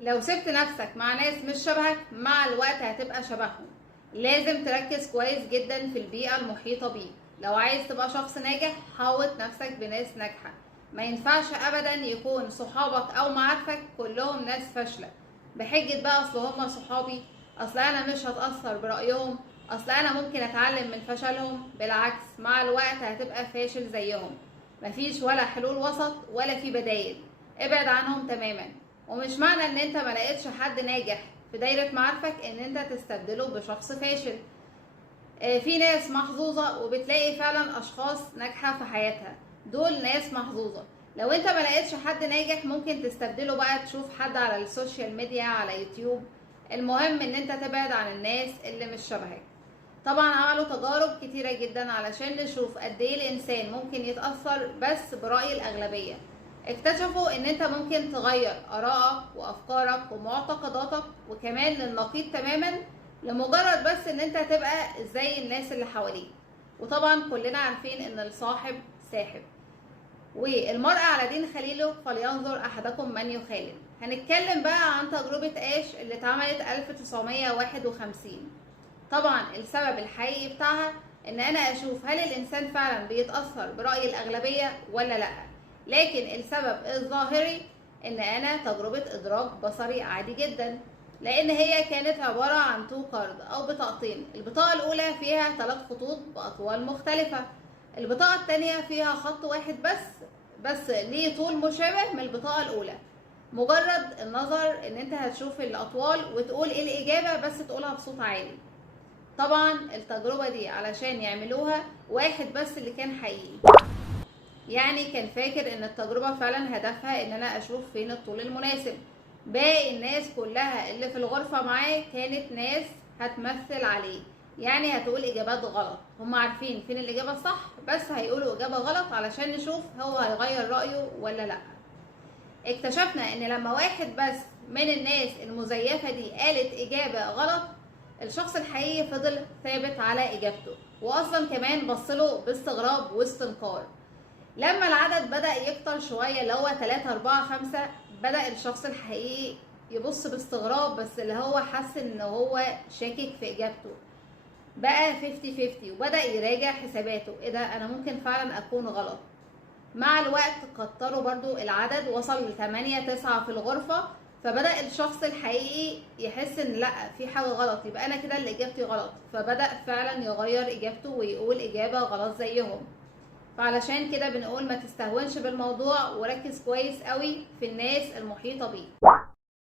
لو سبت نفسك مع ناس مش شبهك مع الوقت هتبقى شبههم. لازم تركز كويس جدا في البيئة المحيطة بيك. لو عايز تبقى شخص ناجح حاوط نفسك بناس ناجحة. ما ينفعش ابدا يكون صحابك او معارفك كلهم ناس فاشلة بحجة بقى اصل هما صحابي، اصل انا مش هتأثر برأيهم، اصل انا ممكن اتعلم من فشلهم. بالعكس، مع الوقت هتبقى فاشل زيهم. مفيش ولا حلول وسط ولا في بدايل. ابعد عنهم تماما. ومش معنى ان انت ما لقيتش حد ناجح في دايرة معارفك ان انت تستبدله بشخص فاشل. في ناس محظوظة وبتلاقي فعلا اشخاص ناجحة في حياتها، دول ناس محظوظة. لو انت ما لقيتش حد ناجح ممكن تستبدله بقى، تشوف حد على السوشيال ميديا على يوتيوب. المهم ان انت تبعد عن الناس اللي مش شبهك. طبعا عملوا تجارب كتيرة جدا علشان نشوف قد ايه الانسان ممكن يتأثر بس برأي الاغلبية. اكتشفوا ان انت ممكن تغير ارائك وافكارك ومعتقداتك وكمان للنقيض تماما، لمجرد بس ان انت تبقى زي الناس اللي حواليك. وطبعا كلنا عارفين ان الصاحب ساحب، والمرء على دين خليله فلينظر احدكم من يخالف. هنتكلم بقى عن تجربة ايش اللي اتعملت 1951. طبعا السبب الحقيقي بتاعها ان انا اشوف هل الانسان فعلا بيتأثر برأي الاغلبية ولا لا. لكن السبب الظاهري ان انا تجربة ادراك بصري عادي جدا، لان هي كانت عبارة عن 2 كارد او بطاقتين. البطاقة الاولى فيها 3 خطوط باطوال مختلفة، البطاقة التانية فيها خط واحد بس ليه طول مشابه من البطاقة الاولى. مجرد النظر ان انت هتشوف الاطوال وتقول ايه الاجابة، بس تقولها بصوت عالي. طبعا التجربة دي علشان يعملوها واحد بس اللي كان حقيقي، يعني كان فاكر ان التجربة فعلا هدفها ان انا اشوف فين الطول المناسب. باقي الناس كلها اللي في الغرفة معاه كانت ناس هتمثل عليه، يعني هتقول اجابات غلط. هم عارفين فين الاجابة الصح بس هيقولوا اجابة غلط علشان نشوف هو هيغير رأيه ولا لا. اكتشفنا ان لما واحد بس من الناس المزيفة دي قالت اجابة غلط، الشخص الحقيقي فضل ثابت على اجابته، واصلا كمان بصله باستغراب واستنكار. لما العدد بدأ يكتر شوية اللي هو 3 4 5، بدأ الشخص الحقيقي يبص باستغراب، بس اللي هو حس ان هو شاكك في اجابته. بقى 50-50 وبدأ يراجع حساباته، ايه ده انا ممكن فعلا اكون غلط. مع الوقت كتروا برضو العدد، وصل ل 8 9 في الغرفة. فبدأ الشخص الحقيقي يحس ان لا في حاجة غلط، يبقى انا كده اللي اجابتي غلط، فبدأ فعلا يغير اجابته ويقول اجابة غلط زيهم. فعلشان كده بنقول ما تستهونش بالموضوع وركز كويس قوي في الناس المحيطة بيك.